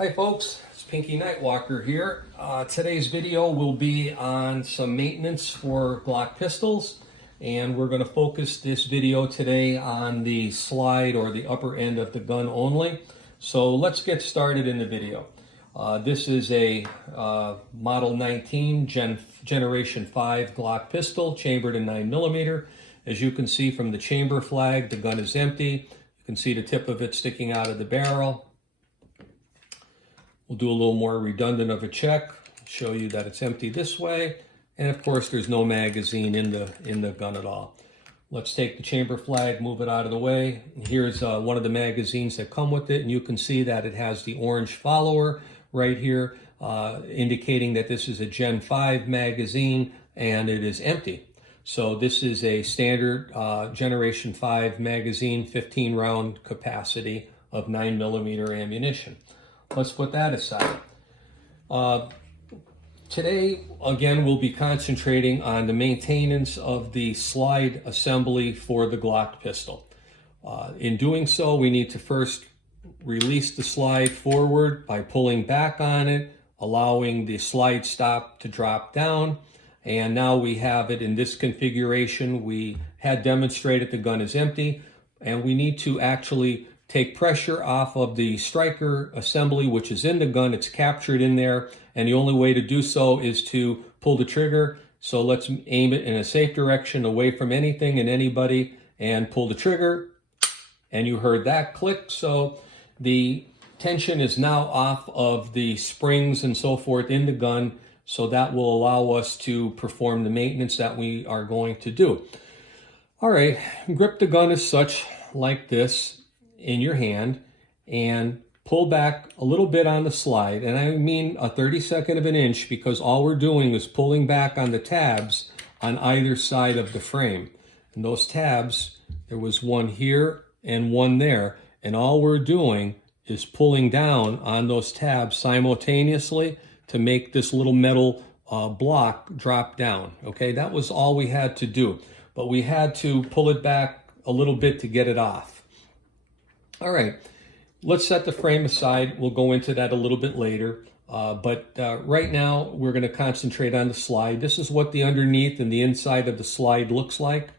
Hi folks, it's Pinky Nightwalker here. Today's video will be on some maintenance for Glock pistols, and we're going to focus this video today on the slide or the upper end of the gun only. So let's get started in the video. This is a Model 19 Generation 5 Glock pistol, chambered in 9mm. As you can see from the chamber flag, the gun is empty. You can see the tip of it sticking out of the barrel. We'll do a little more redundant of a check, show you that it's empty this way, and of course there's no magazine in the gun at all. Let's take the chamber flag, move it out of the way. Here's one of the magazines that come with it, and you can see that it has the orange follower right here, indicating that this is a Gen 5 magazine and it is empty. So this is a standard Generation 5 magazine, 15 round capacity of 9mm ammunition. Let's put that aside. Today, again, we'll be concentrating on the maintenance of the slide assembly for the Glock pistol. In doing so, we need to first release the slide forward by pulling back on it, allowing the slide stop to drop down. And now we have it in this configuration. We had demonstrated the gun is empty, and we need to actually take pressure off of the striker assembly, which is in the gun. It's captured in there, and the only way to do so is to pull the trigger. So let's aim it in a safe direction, away from anything and anybody, and pull the trigger. And you heard that click. So the tension is now off of the springs and so forth in the gun, so that will allow us to perform the maintenance that we are going to do. All right, grip the gun as such, like this, in your hand, and pull back a little bit on the slide, and I mean a 32nd of an inch, because all we're doing is pulling back on the tabs on either side of the frame. And those tabs, there was one here and one there, and all we're doing is pulling down on those tabs simultaneously to make this little metal block drop down. Okay, that was all we had to do, but we had to pull it back a little bit to get it off. All right, let's set the frame aside. We'll go into that a little bit later. But right now, we're going to concentrate on the slide. This is what the underneath and the inside of the slide looks like.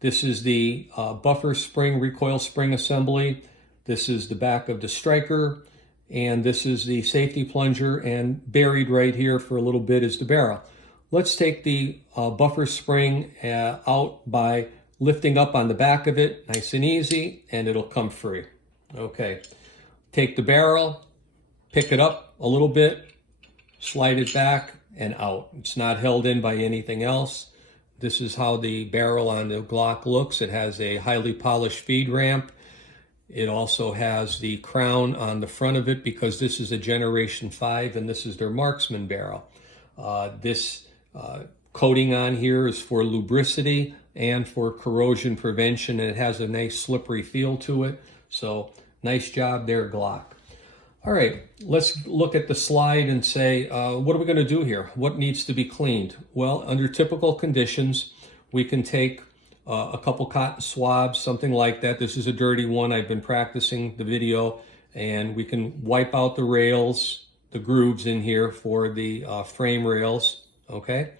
This is the buffer spring, recoil spring assembly. This is the back of the striker. And this is the safety plunger. And buried right here for a little bit is the barrel. Let's take the buffer spring out by lifting up on the back of it, nice and easy, and it'll come free. Okay, take the barrel, pick it up a little bit, slide it back and out. It's not held in by anything else. This is how the barrel on the Glock looks. It has a highly polished feed ramp. It also has the crown on the front of it, because this is a Generation 5 and this is their marksman barrel. This coating on here is for lubricity and for corrosion prevention, and it has a nice slippery feel to it. So nice job there, Glock. All right, let's look at the slide and say, what are we going to do here? What needs to be cleaned? Well, under typical conditions, we can take a couple cotton swabs, something like that. This is a dirty one. I've been practicing the video, and we can wipe out the rails, the grooves in here for the frame rails, okay?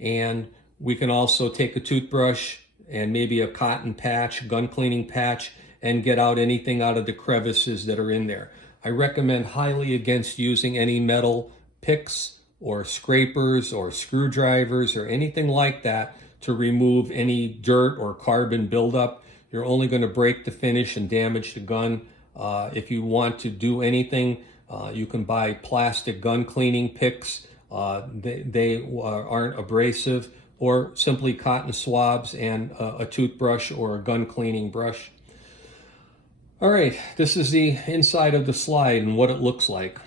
And we can also take a toothbrush and maybe a cotton patch, gun cleaning patch, and get out anything out of the crevices that are in there. I recommend highly against using any metal picks or scrapers or screwdrivers or anything like that to remove any dirt or carbon buildup. You're only going to break the finish and damage the gun. If you want to do anything, you can buy plastic gun cleaning picks. They aren't abrasive, or simply cotton swabs and a toothbrush or a gun cleaning brush. All right, this is the inside of the slide and what it looks like.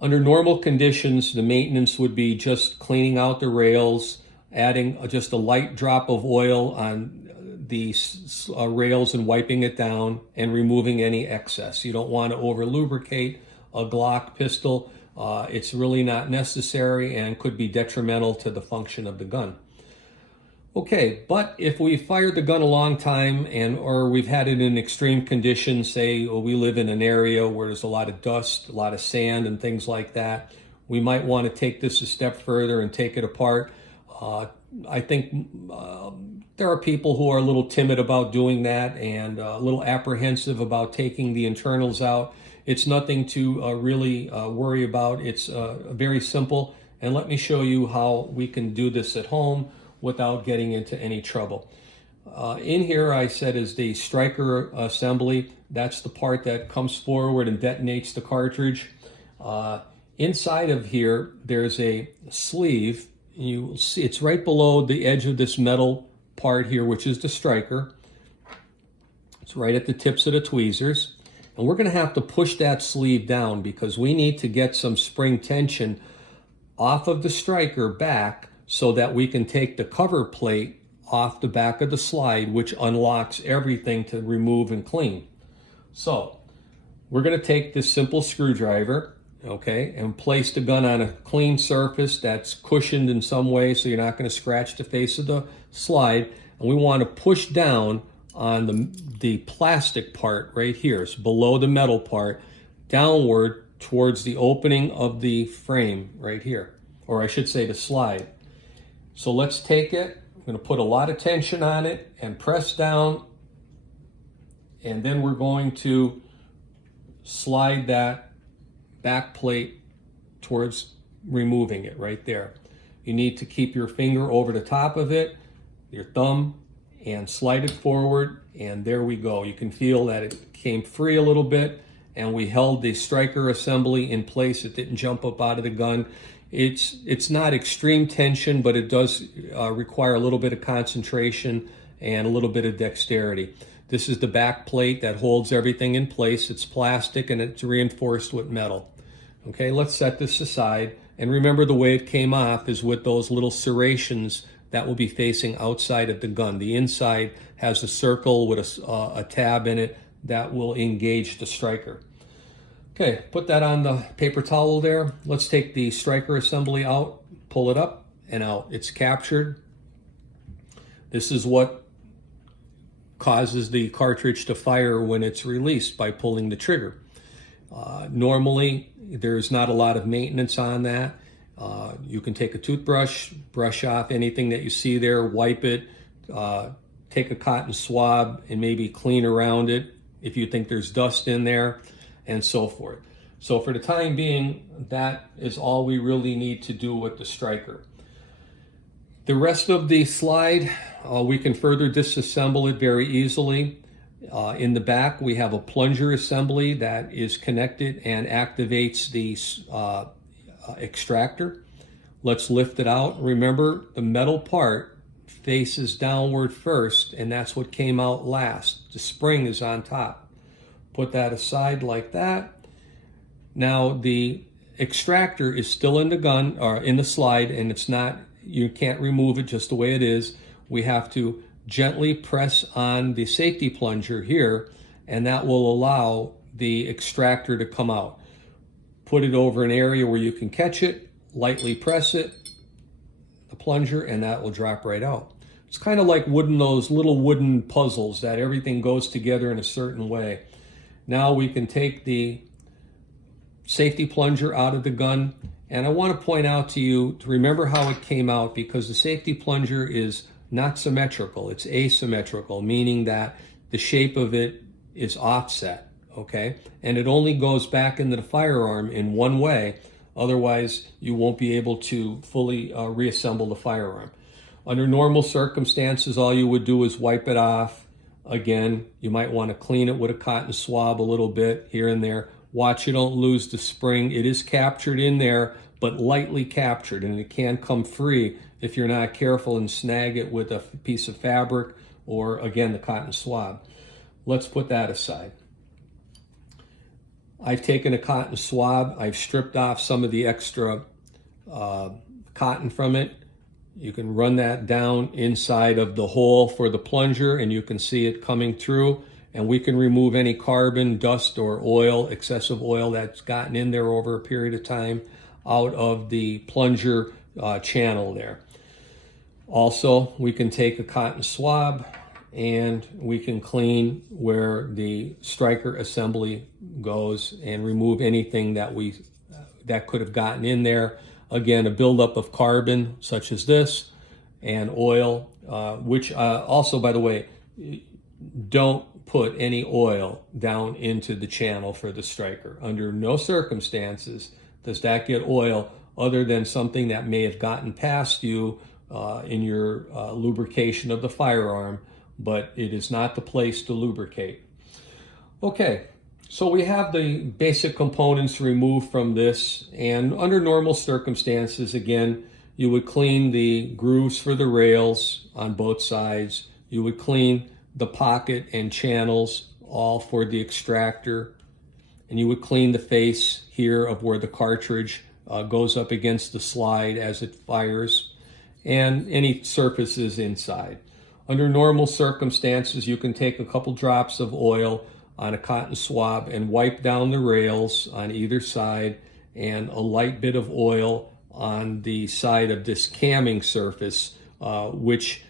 Under normal conditions, the maintenance would be just cleaning out the rails, adding just a light drop of oil on the rails and wiping it down, and removing any excess. You don't want to over lubricate a Glock pistol. It's really not necessary and could be detrimental to the function of the gun. Okay, but if we fired the gun a long time or we've had it in extreme conditions, say we live in an area where there's a lot of dust, a lot of sand and things like that, we might want to take this a step further and take it apart. I think there are people who are a little timid about doing that and a little apprehensive about taking the internals out. It's nothing to really worry about. It's very simple, and let me show you how we can do this at home without getting into any trouble. In here, I said, is the striker assembly. That's the part that comes forward and detonates the cartridge. Inside of here, there's a sleeve. You will see it's right below the edge of this metal part here, which is the striker. It's right at the tips of the tweezers. And we're going to have to push that sleeve down because we need to get some spring tension off of the striker back so that we can take the cover plate off the back of the slide, which unlocks everything to remove and clean. So we're going to take this simple screwdriver, okay, and place the gun on a clean surface that's cushioned in some way so you're not going to scratch the face of the slide. And we want to push down on the plastic part right here. It's below the metal part, downward towards the opening of the frame right here, or I should say the slide. So let's take it. I'm going to put a lot of tension on it and press down, and then we're going to slide that back plate towards removing it right there. You need to keep your finger over the top of it, your thumb, and slide it forward, and there we go. You can feel that it came free a little bit, and we held the striker assembly in place. It didn't jump up out of the gun. It's not extreme tension, but it does require a little bit of concentration and a little bit of dexterity. This is the back plate that holds everything in place. It's plastic and it's reinforced with metal. Okay, let's set this aside. And remember, the way it came off is with those little serrations that will be facing outside of the gun. The inside has a circle with a tab in it that will engage the striker. Okay, put that on the paper towel there. Let's take the striker assembly out, pull it up and out. It's captured. This is what causes the cartridge to fire when it's released by pulling the trigger. Normally, there's not a lot of maintenance on that. You can take a toothbrush, brush off anything that you see there, wipe it, take a cotton swab and maybe clean around it if you think there's dust in there, and so forth. So for the time being, that is all we really need to do with the striker. The rest of the slide, we can further disassemble it very easily. In the back, we have a plunger assembly that is connected and activates the extractor. Let's lift it out. Remember, the metal part faces downward first, and that's what came out last. The spring is on top. Put that aside like that. Now the extractor is still in the gun or in the slide, and it's not, you can't remove it just the way it is. We have to gently press on the safety plunger here, and that will allow the extractor to come out. Put it over an area where you can catch it, lightly press it, the plunger, and that will drop right out. It's kind of like those little wooden puzzles that everything goes together in a certain way. Now we can take the safety plunger out of the gun, and I want to point out to you to remember how it came out, because the safety plunger is not symmetrical, it's asymmetrical, meaning that the shape of it is offset, okay? And it only goes back into the firearm in one way, otherwise you won't be able to fully reassemble the firearm. Under normal circumstances, all you would do is wipe it off. Again, you might want to clean it with a cotton swab a little bit here and there. Watch you don't lose the spring. It is captured in there, but lightly captured, and it can come free if you're not careful and snag it with a piece of fabric or, again, the cotton swab. Let's put that aside. I've taken a cotton swab. I've stripped off some of the extra cotton from it. You can run that down inside of the hole for the plunger, and you can see it coming through, and we can remove any carbon, dust, or oil, excessive oil that's gotten in there over a period of time out of the plunger channel there. Also, we can take a cotton swab and we can clean where the striker assembly goes and remove anything that could have gotten in there. Again, a buildup of carbon such as this and oil, which also, by the way, don't put any oil down into the channel for the striker. Under no circumstances does that get oil other than something that may have gotten past you in your lubrication of the firearm, but it is not the place to lubricate. Okay, so we have the basic components removed from this, and under normal circumstances, again, you would clean the grooves for the rails on both sides. You would clean the pocket and channels, all for the extractor, and you would clean the face here of where the cartridge goes up against the slide as it fires, and any surfaces inside. Under normal circumstances, you can take a couple drops of oil on a cotton swab and wipe down the rails on either side, and a light bit of oil on the side of this camming surface, which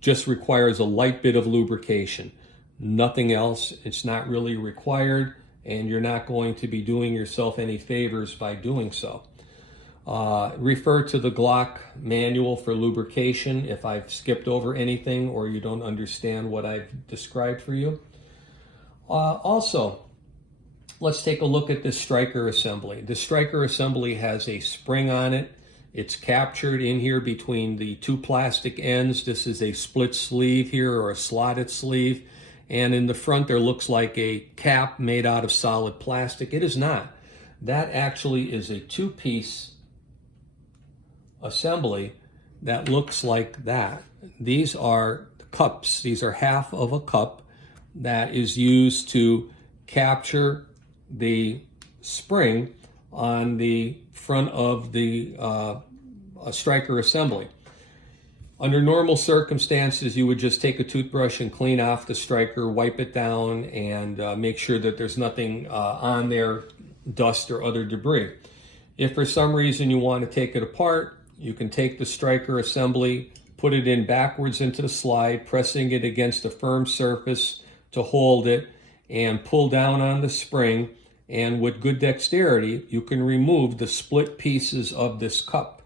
just requires a light bit of lubrication. Nothing else. It's not really required, and you're not going to be doing yourself any favors by doing so. Refer to the Glock manual for lubrication if I've skipped over anything or you don't understand what I've described for you. Also, let's take a look at this striker assembly. The striker assembly has a spring on it. It's captured in here between the two plastic ends. This is a split sleeve here, or a slotted sleeve. And in the front there looks like a cap made out of solid plastic. It is not. That actually is a two-piece assembly that looks like that. These are cups. These are half of a cup that is used to capture the spring on the front of the striker assembly. Under normal circumstances, you would just take a toothbrush and clean off the striker, wipe it down, and make sure that there's nothing on there, dust or other debris. If for some reason you want to take it apart, you can take the striker assembly, put it in backwards into the slide, pressing it against a firm surface to hold it, and pull down on the spring, and with good dexterity, you can remove the split pieces of this cup.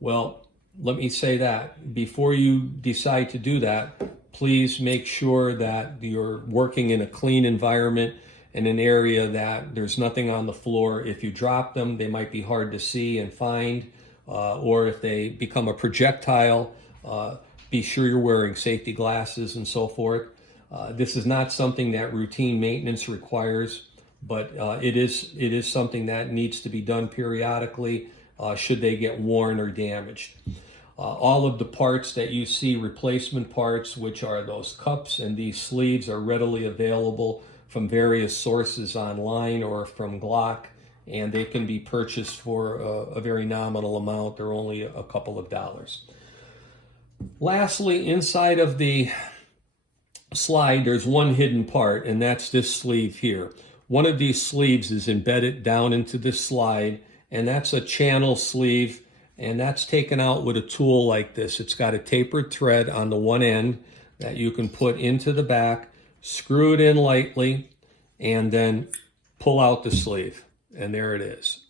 Well, let me say that before you decide to do that, please make sure that you're working in a clean environment, in an area that there's nothing on the floor. If you drop them, they might be hard to see and find, or if they become a projectile, be sure you're wearing safety glasses and so forth. This is not something that routine maintenance requires, but it is something that needs to be done periodically should they get worn or damaged. All of the parts that you see, replacement parts, which are those cups and these sleeves, are readily available from various sources online or from Glock, and they can be purchased for a very nominal amount. They're only a couple of dollars. Lastly, inside of the slide, there's one hidden part, and that's this sleeve here. One of these sleeves is embedded down into this slide, and that's a channel sleeve, and that's taken out with a tool like this. It's got a tapered thread on the one end that you can put into the back, screw it in lightly, and then pull out the sleeve, and there it is.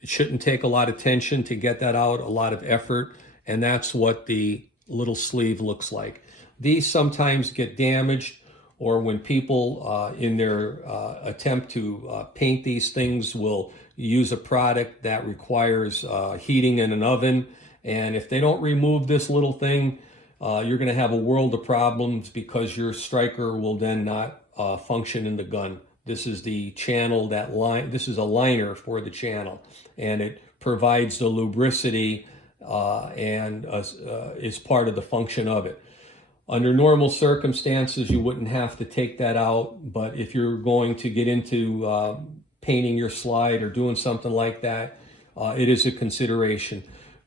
It shouldn't take a lot of tension to get that out, a lot of effort, and that's what the little sleeve looks like. These sometimes get damaged, or when people in their attempt to paint these things will use a product that requires heating in an oven, and if they don't remove this little thing, you're going to have a world of problems, because your striker will then not function in the gun. This is the channel that line. This is a liner for the channel, and it provides the lubricity and is part of the function of it. Under normal circumstances, you wouldn't have to take that out, but if you're going to get into painting your slide or doing something like that, it is a consideration.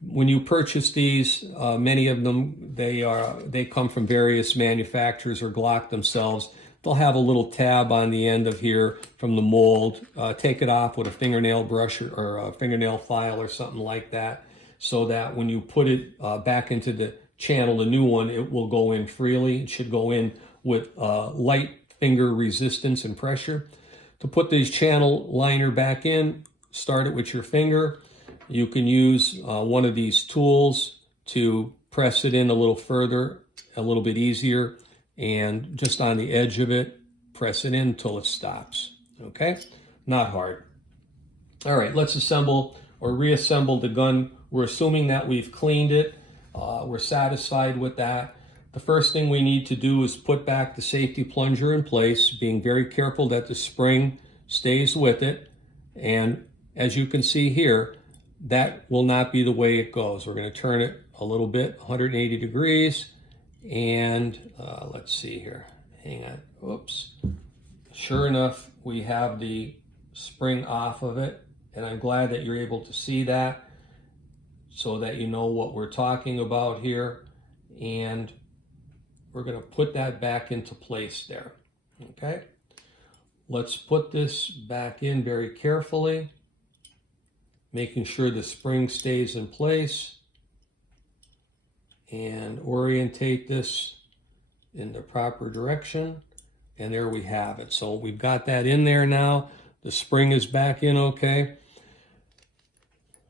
When you purchase these, many of them, they come from various manufacturers or Glock themselves. They'll have a little tab on the end of here from the mold. Take it off with a fingernail brush or a fingernail file or something like that, so that when you put it back into the channel, the new one, it will go in freely. It should go in with light finger resistance and pressure. To put this channel liner back in, start it with your finger. You can use one of these tools to press it in a little further, a little bit easier, and just on the edge of it, press it in until it stops. Okay? Not hard. All right, let's assemble or reassemble the gun. We're assuming that we've cleaned it. We're satisfied with that. The first thing we need to do is put back the safety plunger in place, being very careful that the spring stays with it. And as you can see here, that will not be the way it goes. We're going to turn it a little bit, 180 degrees. And let's see here. Hang on. Oops. Sure enough, we have the spring off of it. And I'm glad that you're able to see that so that you know what we're talking about here. And we're going to put that back into place there. Okay. Let's put this back in very carefully, making sure the spring stays in place, and orientate this in the proper direction. And there we have it. So we've got that in there now. The spring is back in okay.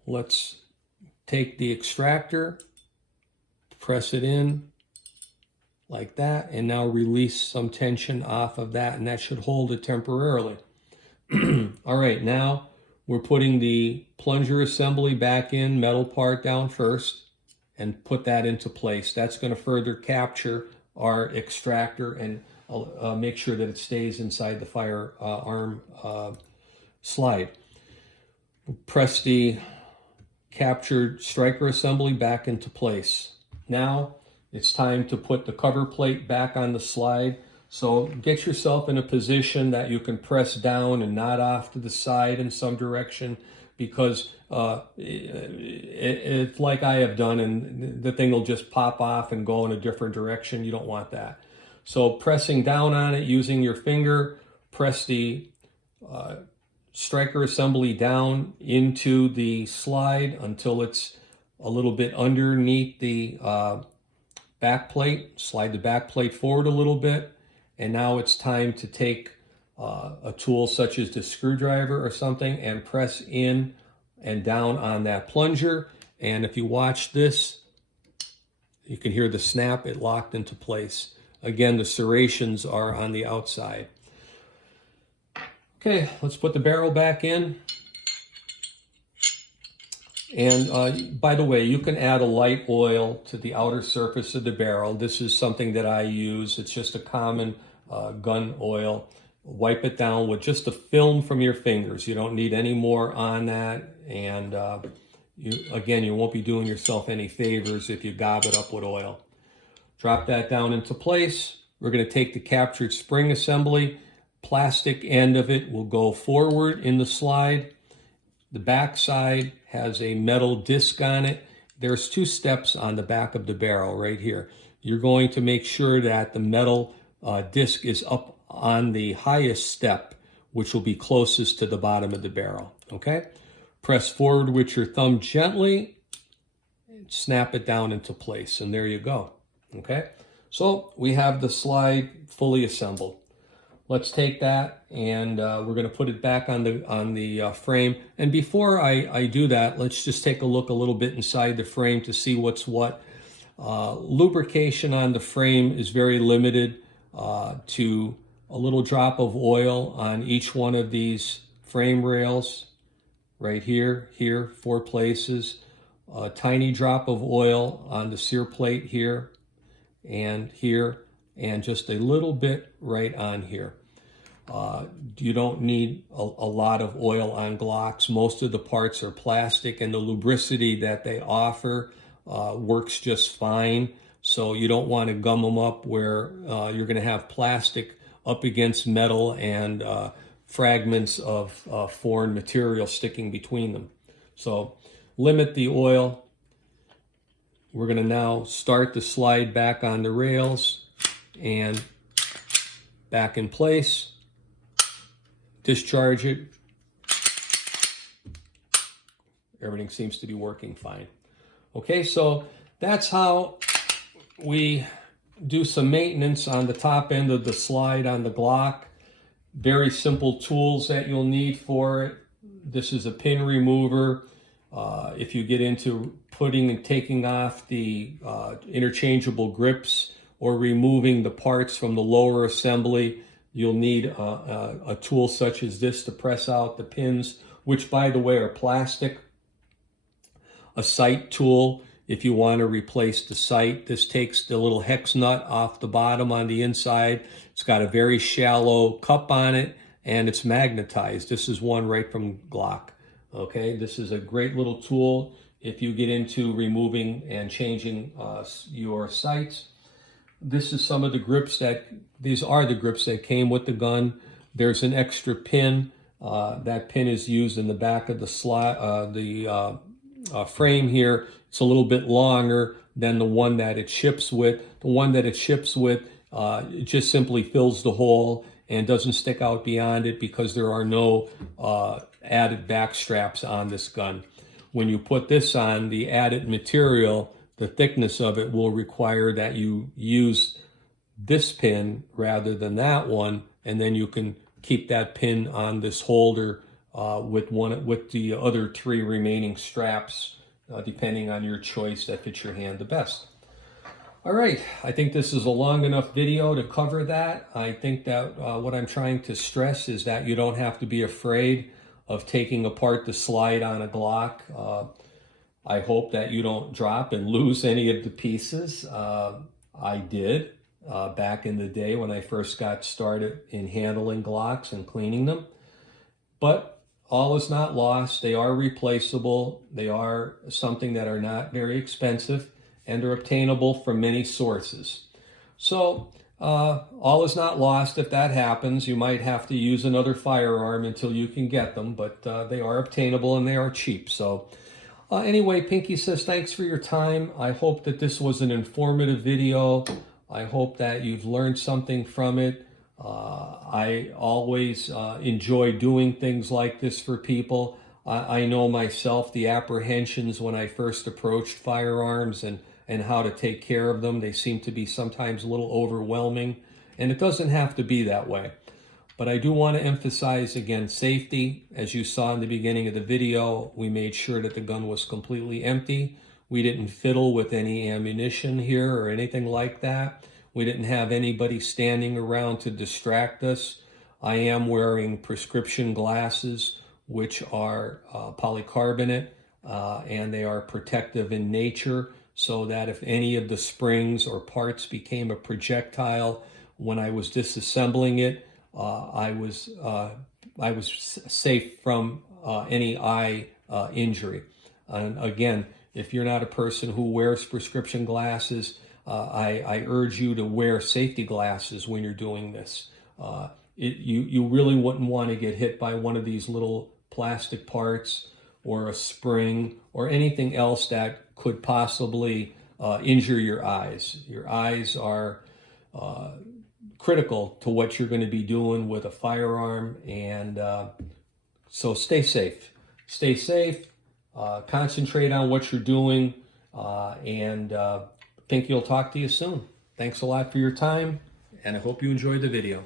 Let's take the extractor, press it in like that, and now release some tension off of that, and that should hold it temporarily. All right, now we're putting the plunger assembly back in, metal part down first, and put that into place. That's going to further capture our extractor and make sure that it stays inside the firearm slide. Press the captured striker assembly back into place. Now it's time to put the cover plate back on the slide. So get yourself in a position that you can press down and not off to the side in some direction, because it's like I have done, and the thing will just pop off and go in a different direction. You don't want that. So pressing down on it using your finger, press the striker assembly down into the slide until it's a little bit underneath the back plate. Slide the back plate forward a little bit, and now it's time to take a tool such as the screwdriver or something and press in and down on that plunger. And if you watch this, you can hear the snap. It locked into place. Again, the serrations are on the outside. Okay, let's put the barrel back in. And by the way, you can add a light oil to the outer surface of the barrel. This is something that I use. It's just a common gun oil. Wipe it down with just a film from your fingers. You don't need any more on that. And you won't be doing yourself any favors if you gob it up with oil. Drop that down into place. We're going to take the captured spring assembly. Plastic end of it will go forward in the slide. The back side has a metal disc on it. There's two steps on the back of the barrel right here. You're going to make sure that the metal disc is up on the highest step, which will be closest to the bottom of the barrel. Okay? Press forward with your thumb gently, and snap it down into place, and there you go. Okay? So we have the slide fully assembled. Let's take that, and we're going to put it back on the frame. And before I do that, let's just take a look a little bit inside the frame to see what's what. Lubrication on the frame is very limited to a little drop of oil on each one of these frame rails. Right here, 4 places. A tiny drop of oil on the sear plate here, and just a little bit right on here. You don't need a lot of oil on Glocks. Most of the parts are plastic, and the lubricity that they offer works just fine. So you don't want to gum them up where you're going to have plastic up against metal and fragments of foreign material sticking between them. So limit the oil. We're going to now start the slide back on the rails and back in place. Discharge it. Everything seems to be working fine. Okay, so that's how we do some maintenance on the top end of the slide on the Glock. Very simple tools that you'll need for it. This is a pin remover. If you get into putting and taking off the interchangeable grips or removing the parts from the lower assembly, you'll need a tool such as this to press out the pins, which by the way are plastic. A sight tool if you want to replace the sight. This takes the little hex nut off the bottom on the inside. It's got a very shallow cup on it and it's magnetized. This is one right from Glock. Okay, this is a great little tool if you get into removing and changing your sights. This is some of the grips these are the grips that came with the gun. There's an extra pin. That pin is used in the back of the frame here. It's a little bit longer than the one that it ships with. The one that it ships with, it just simply fills the hole and doesn't stick out beyond it because there are no added back straps on this gun. When you put this on, the added material, the thickness of it will require that you use this pin rather than that one, and then you can keep that pin on this holder with the other 3 remaining straps, depending on your choice that fits your hand the best. All right, I think this is a long enough video to cover that. I think that what I'm trying to stress is that you don't have to be afraid of taking apart the slide on a Glock. I hope that you don't drop and lose any of the pieces. I did back in the day when I first got started in handling Glocks and cleaning them. But all is not lost. They are replaceable. They are something that are not very expensive and they're obtainable from many sources. So all is not lost. If that happens, you might have to use another firearm until you can get them, but they are obtainable and they are cheap. So anyway, Pinky says, thanks for your time. I hope that this was an informative video. I hope that you've learned something from it. I always enjoy doing things like this for people. I know myself the apprehensions when I first approached firearms and how to take care of them. They seem to be sometimes a little overwhelming, and it doesn't have to be that way. But I do want to emphasize again safety. As you saw in the beginning of the video, we made sure that the gun was completely empty. We didn't fiddle with any ammunition here or anything like that. We didn't have anybody standing around to distract us. I am wearing prescription glasses, which are polycarbonate, and they are protective in nature, so that if any of the springs or parts became a projectile when I was disassembling it, I was safe from any eye injury. And again, if you're not a person who wears prescription glasses, I urge you to wear safety glasses when you're doing this. You really wouldn't want to get hit by one of these little plastic parts or a spring or anything else that could possibly injure your eyes. Your eyes are critical to what you're going to be doing with a firearm, and so stay safe. Stay safe, concentrate on what you're doing, and Pinky will talk to you soon. Thanks a lot for your time, and I hope you enjoyed the video.